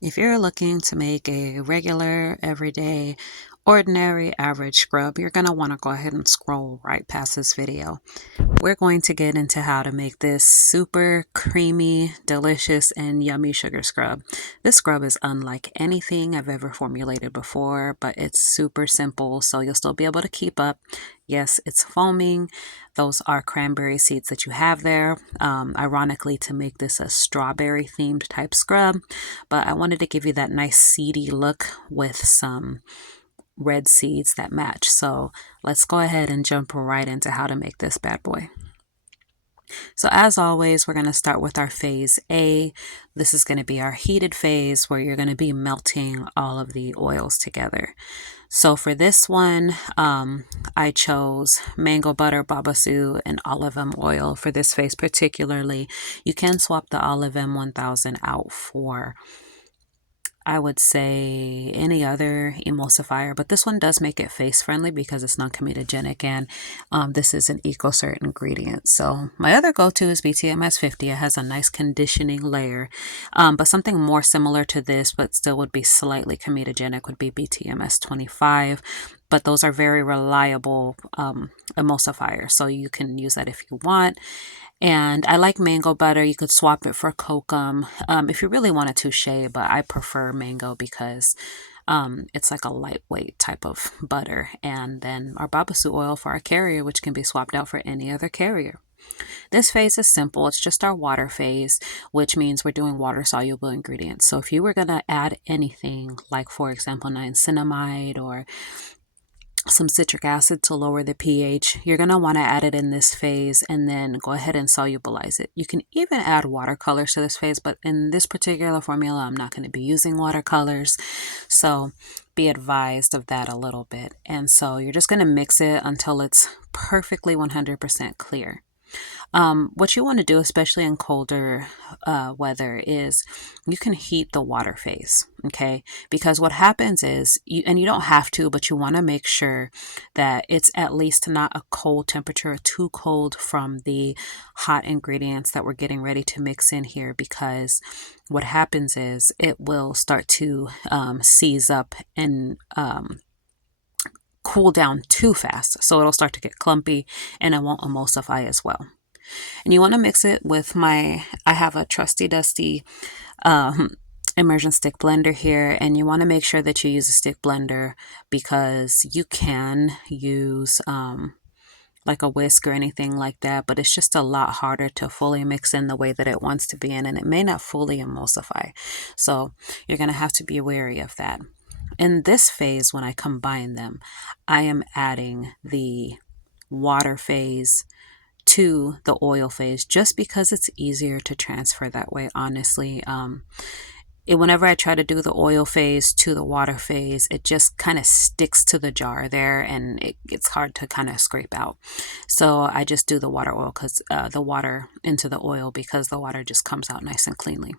If you're looking to make a regular, everyday, ordinary, average scrub, you're going to want to go ahead and scroll right past this video. We're going to get into how to make this super creamy, delicious, and yummy sugar scrub. This scrub is unlike anything I've ever formulated before, but it's super simple, so you'll still be able to keep up. Yes, it's foaming. Those are cranberry seeds that you have there. Ironically, to make this a strawberry themed type scrub, but I wanted to give you that nice seedy look with some red seeds that match. So let's go ahead and jump right into how to make this bad boy. So as always, we're going to start with our phase A. This is going to be our heated phase where you're going to be melting all of the oils together. So for this one, I chose mango butter, Babassu, and Olivem oil for this phase particularly. You can swap the Olivem 1000 out for, I would say, any other emulsifier, but this one does make it face friendly because it's non-comedogenic, and this is an EcoCert ingredient. So my other go-to is BTMS 50. It has a nice conditioning layer, but something more similar to this but still would be slightly comedogenic would be BTMS 25. But those are very reliable emulsifiers, so you can use that if you want. And I like mango butter. You could swap it for kokum if you really want a touche, but I prefer mango because it's like a lightweight type of butter. And then our Babassu oil for our carrier, which can be swapped out for any other carrier. This phase is simple. It's just our water phase, which means we're doing water-soluble ingredients. So if you were going to add anything, like for example, niacinamide or some citric acid to lower the pH, you're going to want to add it in this phase and then go ahead and solubilize it. You can even add watercolors to this phase, but in this particular formula, I'm not going to be using watercolors. So be advised of that a little bit. And so you're just going to mix it until it's perfectly 100% clear. What you want to do, especially in colder weather, is you can heat the water phase, okay? Because what happens is, and you don't have to, but you want to make sure that it's at least not a cold temperature, too cold from the hot ingredients that we're getting ready to mix in here, because what happens is it will start to seize up and cool down too fast. So it'll start to get clumpy and it won't emulsify as well. And you want to mix it with I have a trusty dusty immersion stick blender here, and you want to make sure that you use a stick blender because you can use like a whisk or anything like that, but it's just a lot harder to fully mix in the way that it wants to be in, and it may not fully emulsify. So you're going to have to be wary of that. In this phase, when I combine them, I am adding the water phase to the oil phase just because it's easier to transfer that way, honestly. Whenever I try to do the oil phase to the water phase, it just kind of sticks to the jar there and it's hard to kind of scrape out. So I just do the water into the oil because the water just comes out nice and cleanly.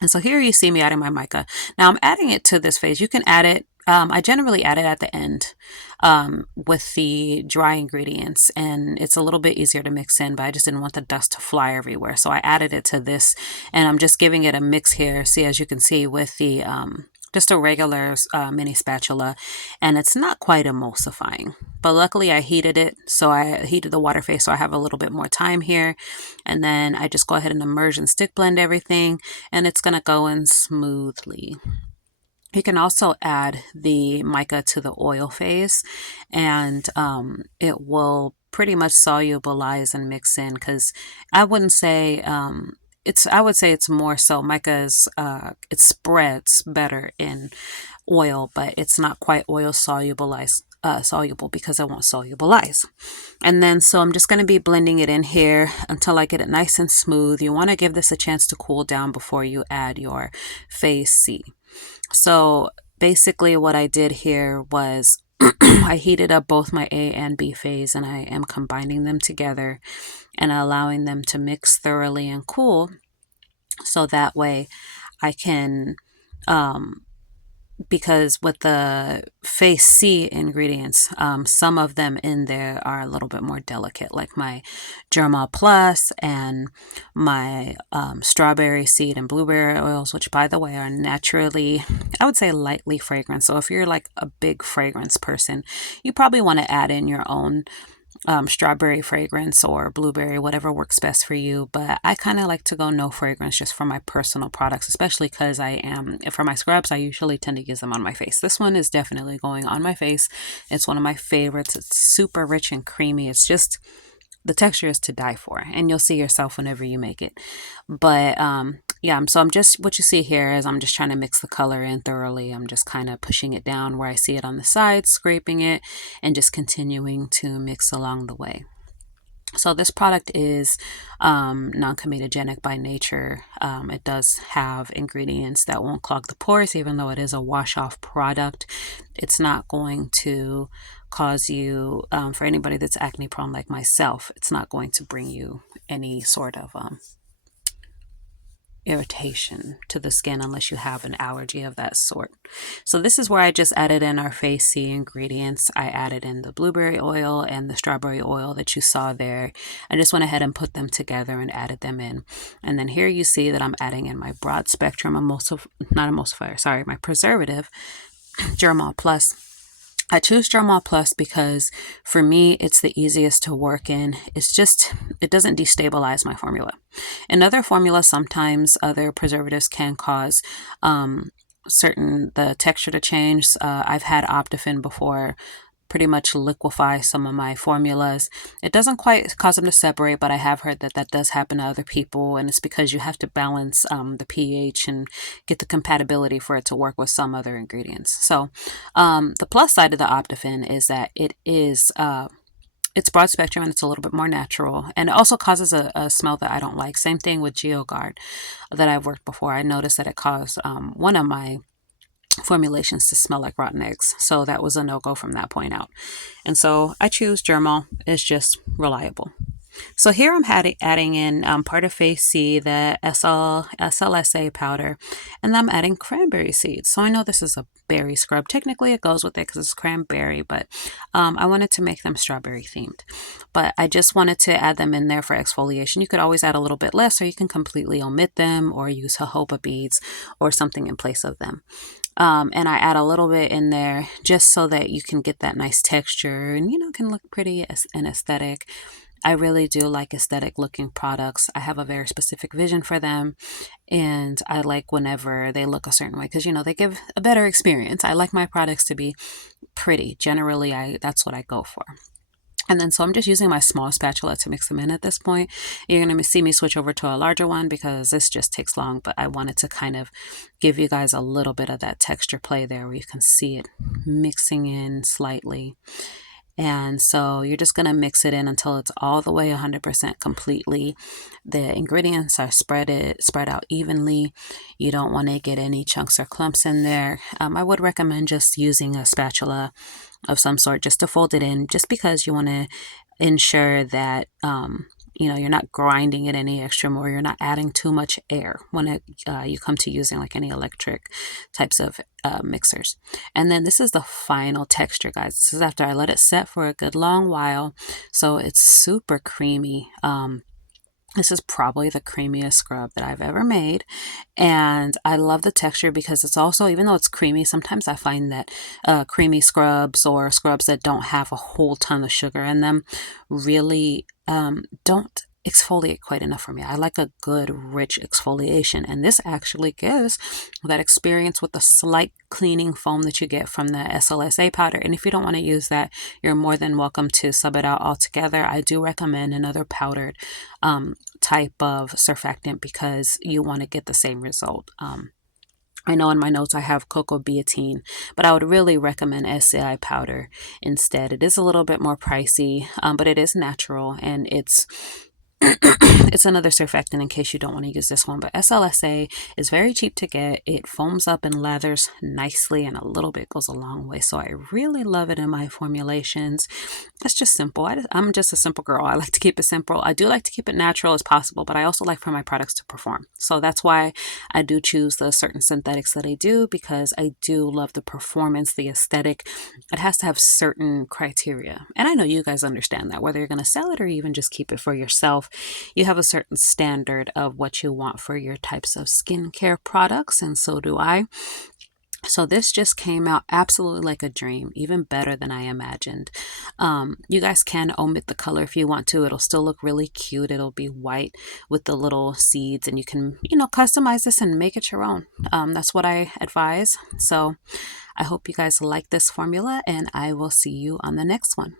And so here you see me adding my mica. Now I'm adding it to this phase. You can add it. I generally add it at the end with the dry ingredients, and it's a little bit easier to mix in, but I just didn't want the dust to fly everywhere. So I added it to this, and I'm just giving it a mix here. See, as you can see with the just a regular mini spatula, and it's not quite emulsifying. But luckily I heated it, so I heated the water phase, so I have a little bit more time here. And then I just go ahead and immersion stick blend everything, and it's going to go in smoothly. You can also add the mica to the oil phase, and it will pretty much solubilize and mix in, because I wouldn't say I would say it's more so mica's it spreads better in oil, but it's not quite oil soluble because it won't solubilize. And then so I'm just going to be blending it in here until I get it nice and smooth. You want to give this a chance to cool down before you add your phase C. So basically what I did here was I heated up both my A and B phase, and I am combining them together and allowing them to mix thoroughly and cool, so that way I can because with the phase C ingredients, some of them in there are a little bit more delicate, like my Germall Plus and my strawberry seed and blueberry oils, which by the way are naturally, I would say, lightly fragrant. So if you're like a big fragrance person, you probably want to add in your own strawberry fragrance or blueberry, whatever works best for you. But I kind of like to go no fragrance just for my personal products, especially because for my scrubs, I usually tend to use them on my face. This one is definitely going on my face. It's one of my favorites. It's super rich and creamy. It's just, the texture is to die for, and you'll see yourself whenever you make it. But yeah, so I'm just, what you see here is I'm just trying to mix the color in thoroughly. I'm just kind of pushing it down where I see it on the side, scraping it, and just continuing to mix along the way. So this product is non-comedogenic by nature. It does have ingredients that won't clog the pores, even though it is a wash-off product. It's not going to cause you, for anybody that's acne prone like myself, it's not going to bring you any sort of irritation to the skin unless you have an allergy of that sort. So this is where I just added in our phase C ingredients. I added in the blueberry oil and the strawberry oil that you saw there. I just went ahead and put them together and added them in. And then here you see that I'm adding in my broad spectrum my preservative, Germall Plus. I choose Germall Plus because for me, it's the easiest to work in. It doesn't destabilize my formula. In other formulas, sometimes other preservatives can cause the texture to change. I've had Optifin before pretty much liquefy some of my formulas. It doesn't quite cause them to separate, but I have heard that that does happen to other people, and it's because you have to balance the pH and get the compatibility for it to work with some other ingredients. So the plus side of the Optifin is that it's broad spectrum and it's a little bit more natural, and it also causes a smell that I don't like. Same thing with GeoGuard that I've worked before. I noticed that it caused one of my formulations to smell like rotten eggs. So that was a no-go from that point out. And so I choose Germall. It's just reliable. So here I'm adding in part of phase C, the SLSA powder, and I'm adding cranberry seeds. So I know this is a berry scrub. Technically it goes with it because it's cranberry, but I wanted to make them strawberry themed. But I just wanted to add them in there for exfoliation. You could always add a little bit less, or you can completely omit them or use jojoba beads or something in place of them. And I add a little bit in there just so that you can get that nice texture and, can look pretty and aesthetic. I really do like aesthetic looking products. I have a very specific vision for them, and I like whenever they look a certain way because, they give a better experience. I like my products to be pretty. Generally, that's what I go for. And then, so I'm just using my small spatula to mix them in at this point. You're going to see me switch over to a larger one because this just takes long, but I wanted to kind of give you guys a little bit of that texture play there where you can see it mixing in slightly. And so you're just going to mix it in until it's all the way 100% completely. The ingredients are spread out evenly. You don't want to get any chunks or clumps in there. I would recommend just using a spatula of some sort just to fold it in, just because you want to ensure that you're not grinding it any extra more. You're not adding too much air when you come to using like any electric types of mixers. And then this is the final texture, guys. This is after I let it set for a good long while, so it's super creamy. This is probably the creamiest scrub that I've ever made, and I love the texture because it's also, even though it's creamy, sometimes I find that creamy scrubs or scrubs that don't have a whole ton of sugar in them really don't exfoliate quite enough for me. I like a good rich exfoliation, and this actually gives that experience with the slight cleaning foam that you get from the SLSA powder. And if you don't want to use that, you're more than welcome to sub it out altogether. I do recommend another powdered type of surfactant because you want to get the same result. I know in my notes I have cocoa biotin, but I would really recommend SCI powder instead. It is a little bit more pricey, but it is natural, and it's It's another surfactant in case you don't want to use this one, but SLSA is very cheap to get. It foams up and lathers nicely, and a little bit goes a long way. So I really love it in my formulations. It's just simple. I'm just a simple girl. I like to keep it simple. I do like to keep it natural as possible, but I also like for my products to perform. So that's why I do choose the certain synthetics that I do, because I do love the performance, the aesthetic. It has to have certain criteria. And I know you guys understand that, whether you're going to sell it or even just keep it for yourself, you have a certain standard of what you want for your types of skincare products, and so do I. So this just came out absolutely like a dream, even better than I imagined. You guys can omit the color if you want to. It'll still look really cute. It'll be white with the little seeds, and you can, customize this and make it your own. That's what I advise. So I hope you guys like this formula, and I will see you on the next one.